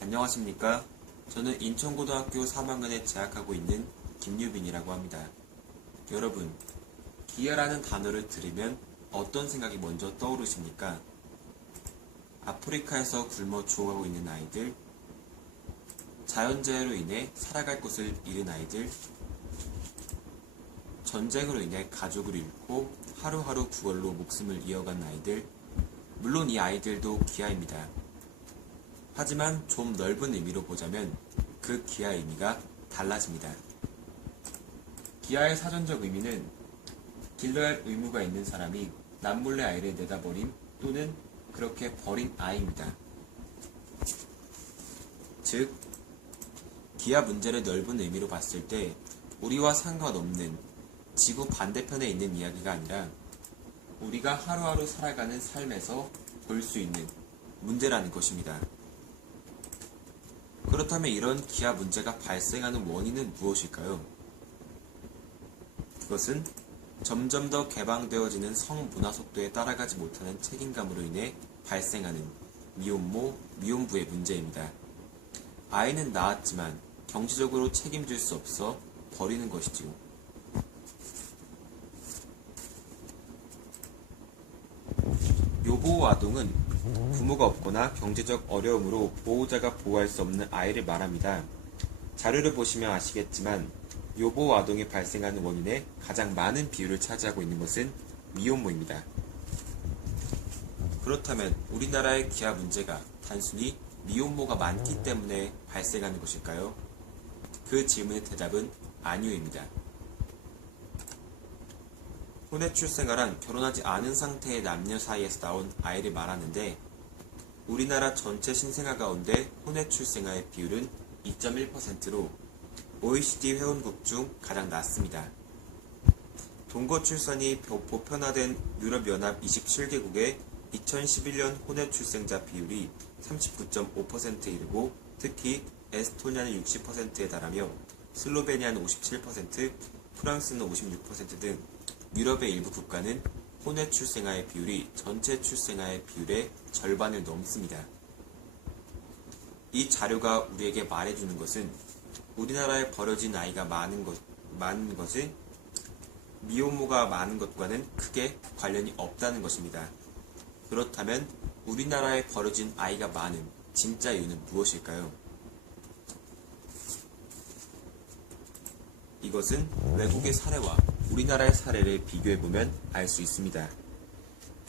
안녕하십니까? 저는 인천고등학교 3학년에 재학하고 있는 김유빈이라고 합니다. 여러분, 기아라는 단어를 들으면 어떤 생각이 먼저 떠오르십니까? 아프리카에서 굶어 죽어가고 있는 아이들, 자연재해로 인해 살아갈 곳을 잃은 아이들, 전쟁으로 인해 가족을 잃고 하루하루 구걸로 목숨을 이어간 아이들, 물론 이 아이들도 기아입니다. 하지만 좀 넓은 의미로 보자면 그 기아의 의미가 달라집니다. 기아의 사전적 의미는 길러야 할 의무가 있는 사람이 남몰래 아이를 내다버림 또는 그렇게 버린 아이입니다. 즉, 기아 문제를 넓은 의미로 봤을 때 우리와 상관없는 지구 반대편에 있는 이야기가 아니라 우리가 하루하루 살아가는 삶에서 볼 수 있는 문제라는 것입니다. 그렇다면 이런 기아 문제가 발생하는 원인은 무엇일까요? 그것은 점점 더 개방되어지는 성문화 속도에 따라가지 못하는 책임감으로 인해 발생하는 미혼모, 미혼부의 문제입니다. 아이는 낳았지만 경제적으로 책임질 수 없어 버리는 것이지요. 요보호 아동은 부모가 없거나 경제적 어려움으로 보호자가 보호할 수 없는 아이를 말합니다. 자료를 보시면 아시겠지만 요보호 아동이 발생하는 원인의 가장 많은 비율을 차지하고 있는 것은 미혼모입니다. 그렇다면 우리나라의 기아 문제가 단순히 미혼모가 많기 때문에 발생하는 것일까요? 그 질문의 대답은 아니오입니다. 혼외 출생아란 결혼하지 않은 상태의 남녀 사이에서 나온 아이를 말하는데 우리나라 전체 신생아 가운데 혼외 출생아의 비율은 2.1%로 OECD 회원국 중 가장 낮습니다. 동거 출산이 보편화된 유럽연합 27개국의 2011년 혼외 출생자 비율이 39.5%에 이르고 특히 에스토니아는 60%에 달하며 슬로베니아는 57%, 프랑스는 56% 등 유럽의 일부 국가는 혼외 출생아의 비율이 전체 출생아의 비율의 절반을 넘습니다. 이 자료가 우리에게 말해주는 것은 우리나라에 버려진 아이가 많은 것은 미혼모가 많은 것과는 크게 관련이 없다는 것입니다. 그렇다면 우리나라에 버려진 아이가 많은 진짜 이유는 무엇일까요? 이것은 외국의 사례와 우리나라의 사례를 비교해보면 알 수 있습니다.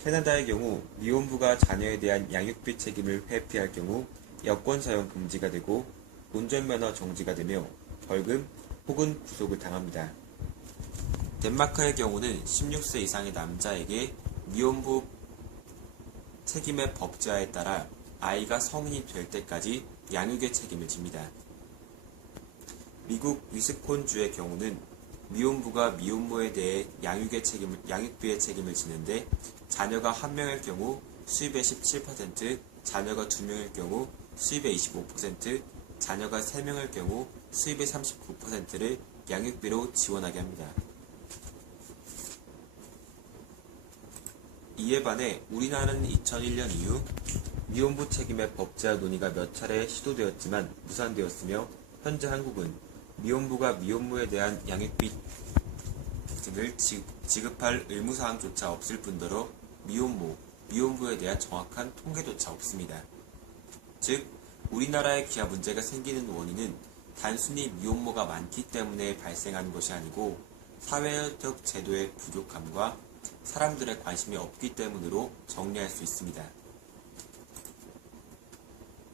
캐나다의 경우 미혼부가 자녀에 대한 양육비 책임을 회피할 경우 여권 사용 금지가 되고 운전면허 정지가 되며 벌금 혹은 구속을 당합니다. 덴마크의 경우는 16세 이상의 남자에게 미혼부 책임의 법제화에 따라 아이가 성인이 될 때까지 양육의 책임을 집니다. 미국 위스콘주의 경우는 미혼부가 미혼모에 대해 양육비의 책임을 지는데 자녀가 1명일 경우 수입의 17%, 자녀가 2명일 경우 수입의 25%, 자녀가 3명일 경우 수입의 39%를 양육비로 지원하게 합니다. 이에 반해 우리나라는 2001년 이후 미혼부 책임의 법제화 논의가 몇 차례 시도되었지만 무산되었으며 현재 한국은 미혼부가 미혼모에 대한 양육비 등을 지급할 의무사항조차 없을 뿐더러 미혼모, 미혼부에 대한 정확한 통계조차 없습니다. 즉, 우리나라의 기아 문제가 생기는 원인은 단순히 미혼모가 많기 때문에 발생하는 것이 아니고 사회적 제도의 부족함과 사람들의 관심이 없기 때문으로 정리할 수 있습니다.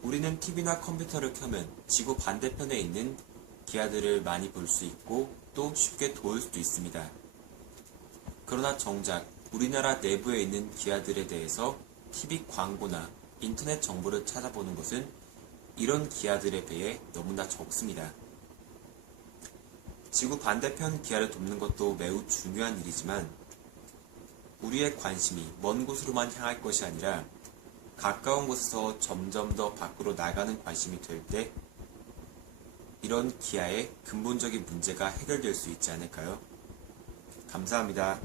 우리는 TV나 컴퓨터를 켜면 지구 반대편에 있는 기아들을 많이 볼 수 있고 또 쉽게 도울 수도 있습니다. 그러나 정작 우리나라 내부에 있는 기아들에 대해서 TV 광고나 인터넷 정보를 찾아보는 것은 이런 기아들에 비해 너무나 적습니다. 지구 반대편 기아를 돕는 것도 매우 중요한 일이지만 우리의 관심이 먼 곳으로만 향할 것이 아니라 가까운 곳에서 점점 더 밖으로 나가는 관심이 될 때 이런 기아의 근본적인 문제가 해결될 수 있지 않을까요? 감사합니다.